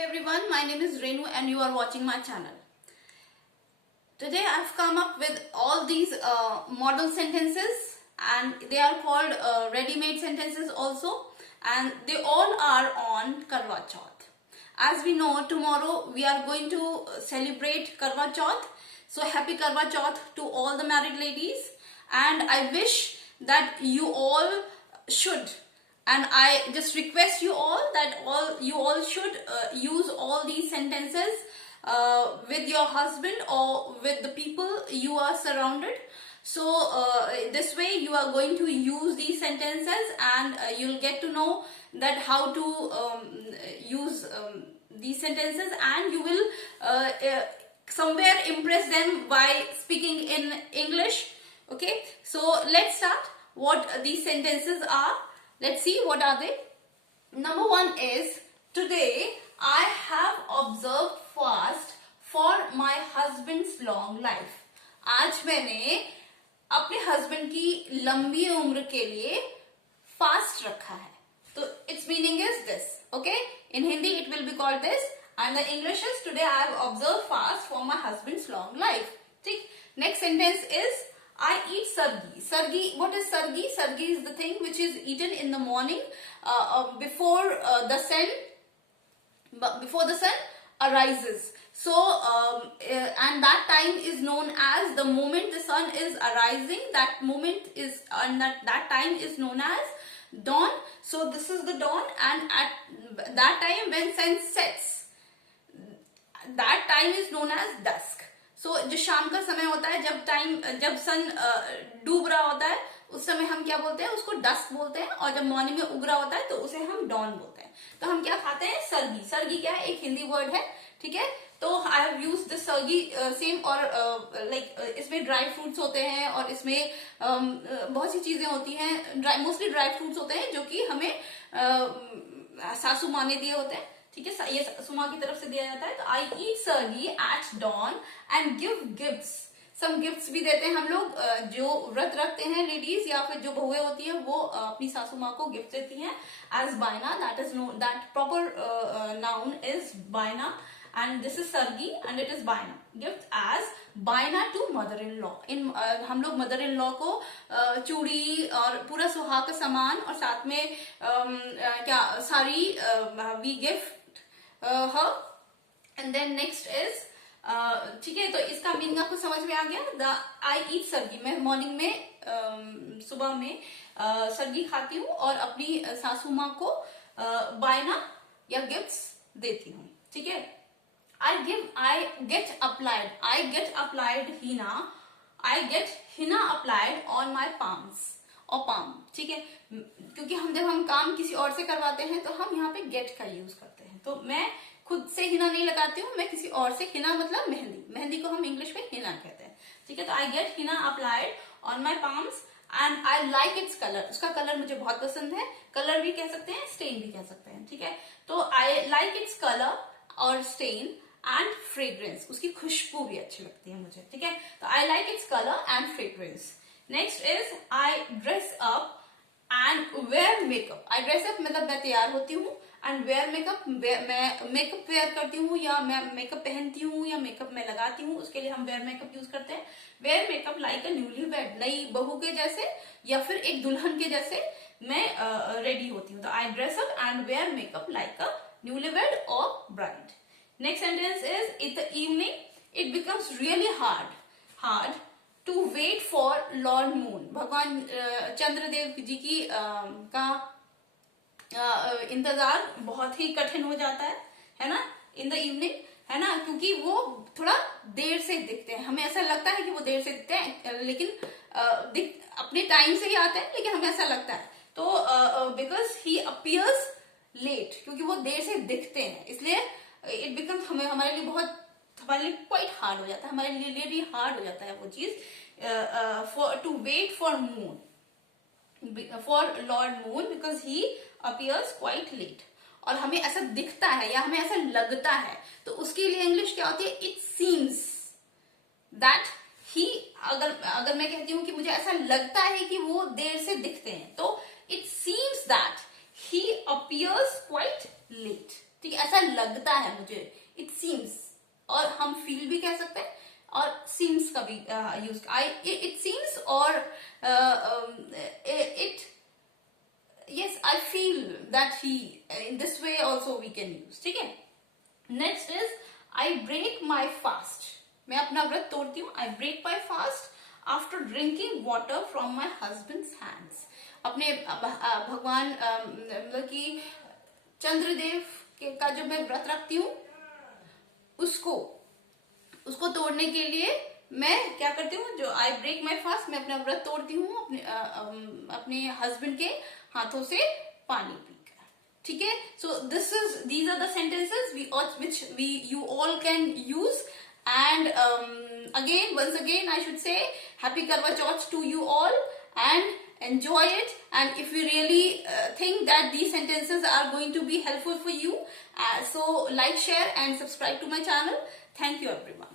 Hey everyone, my name is Renu and you are watching my channel. Today I've come up with all these model sentences and they are called ready-made sentences also, and they all are on Karwa Chauth. As we know, tomorrow we are going to celebrate Karwa Chauth. So happy Karwa Chauth to all the married ladies, and I wish that you all should, and I just request you all that you all should use all these sentences with your husband or with the people you are surrounded. So this way you are going to use these sentences, and you'll get to know that how to use these sentences, and you will somewhere impress them by speaking in English. Okay, so let's start what these sentences are. Let's see what are they. Number one is, today I have observed fast for my husband's long life. आज मैंने अपने husband की लंबी उम्र के लिए fast रखा है. तो its meaning is this. Okay, in Hindi it will be called this, and the English is, today I have observed fast for my husband's long life. ठीक. Next sentence is, I eat sargi. Sargi, what is sargi? Sargi is the thing which is eaten in the morning before the sun arises. So and that time is known as, the moment the sun is arising, that moment is that time is known as dawn. So this is the dawn, and at that time when sun sets, that time is known as dusk. So जो शाम का समय होता है, जब सन डूब रहा होता है, उस समय हम क्या बोलते हैं, उसको डस्क बोलते हैं, और जब मॉर्निंग में उग रहा होता है तो उसे हम डॉन बोलते हैं. तो हम क्या खाते हैं, सरगी. सरगी क्या है, एक हिंदी वर्ड है. ठीक है, तो I have use this sargi same, और लाइक इसमें ड्राई फ्रूट्स होते हैं, और इसमें बहुत सी चीजें होती हैं. मोस्टली ड्राई फ्रूट्स होते हैं जो कि हमें सासू माँ ने दिए होते हैं. ठीक है, ये सुमा की तरफ से दिया जाता है. तो I eat sargi at dawn and give gifts. Some gifts भी देते हैं हम लोग. जो व्रत रखते हैं लेडीज या फिर जो बहुएं होती हैं, वो अपनी सासू माँ को गिफ्ट देती हैं एज बायना. दैट प्रॉपर नाउन इज बायना, and this is sargi and it is बायना. गिफ्ट एज बायना टू मदर इन लॉ. हम लोग मदर इन लॉ को चूड़ी और पूरा सुहाग का सामान, और साथ में क्या sari we gift her. And then next is, ठीक है, तो इसका मीनिंग आपको समझ में आ गया. आई ईट सरगी, मैं मॉर्निंग में सुबह में सरगी खाती हूँ और अपनी सासू माँ को बायना या गिफ्ट्स देती हूँ. ठीक है, I get applied henna applied on my palms और palm. ठीक है, क्योंकि जब हम काम किसी और से करवाते हैं तो हम यहाँ पे get का यूज करते हैं. तो मैं खुद से हिना नहीं लगाती हूँ, मैं किसी और से. हिना मतलब मेहंदी को हम इंग्लिश में हिना कहते हैं. ठीक है, तो I get Hina applied on my palms and I like its colour. उसका कलर मुझे बहुत पसंद है. कलर भी कह सकते हैं, स्टेन भी कह सकते हैं. ठीक है, तो आई लाइक इट्स कलर और स्टेन एंड फ्रेग्रेंस. उसकी खुशबू भी अच्छी लगती है मुझे. ठीक है, तो I like its colour and fragrance. Next is, I dress up and wear makeup. I dress up मतलब मैं तैयार होती हूँ, एंड वेयर मेकअप, मैं मेकअप वेयर करती हूँ, या मैं मेकअप पहनती हूँ, या मेकअप मैं लगाती हूँ. उसके लिए हम वेयर मेकअप यूज करते हैं. Wear makeup like a newly wed, नई बहू के जैसे या फिर एक दुल्हन के जैसे मैं रेडी होती हूँ. तो I dress up and wear makeup like a newly wed और bride. Next sentence is, in the evening it becomes really hard to wait for lord moon. भगवान चंद्रदेव जी की का इंतजार बहुत ही कठिन हो जाता है ना, इन द इवनिंग, है ना, क्योंकि वो थोड़ा देर से दिखते हैं. हमें ऐसा लगता है कि वो देर से दिखते हैं, लेकिन अपने टाइम से ही आते हैं, लेकिन हमें ऐसा लगता है. तो बिकॉज ही अपीयर्स लेट, क्योंकि वो देर से दिखते हैं, इसलिए इट बिकम्स हमारे लिए क्वाइट हार्ड हो जाता है. हमारे लिए भी हार्ड हो जाता है वो चीज, to wait for moon, for lord moon, because he appears quite late. और हमें ऐसा दिखता है या हमें ऐसा लगता है, तो उसके लिए इंग्लिश क्या होती है, इट सीम्स दैट ही. अगर मैं कहती हूँ कि मुझे ऐसा लगता है कि वो देर से दिखते हैं, तो it seems that he appears quite late. ठीक है, ऐसा लगता है मुझे, इट सीम्स, और हम फील भी कह सकते हैं, और सीम्स का भी यूज, इट सीम्स, और it, yes, I feel that he, in this way also we can use. ठीक है, next is I break my fast. मैं अपना व्रत तोड़ती हूँ. I break my fast after drinking water from my husband's hands. अपने भगवान मतलब कि चंद्रदेव का जो मैं व्रत रखती हूँ, उसको उसको तोड़ने के लिए मैं क्या करती हूँ, जो आई ब्रेक माई फास्ट, मैं अपना व्रत तोड़ती हूँ अपने हस्बैंड के हाथों से पानी पीकर. ठीक है, so these are the sentences which you all can use. And once again I should say happy Karwa Chauth to you all, and enjoy it. And if you really think that these sentences are going to be helpful for you, so like, share and subscribe to my channel. Thank you everyone.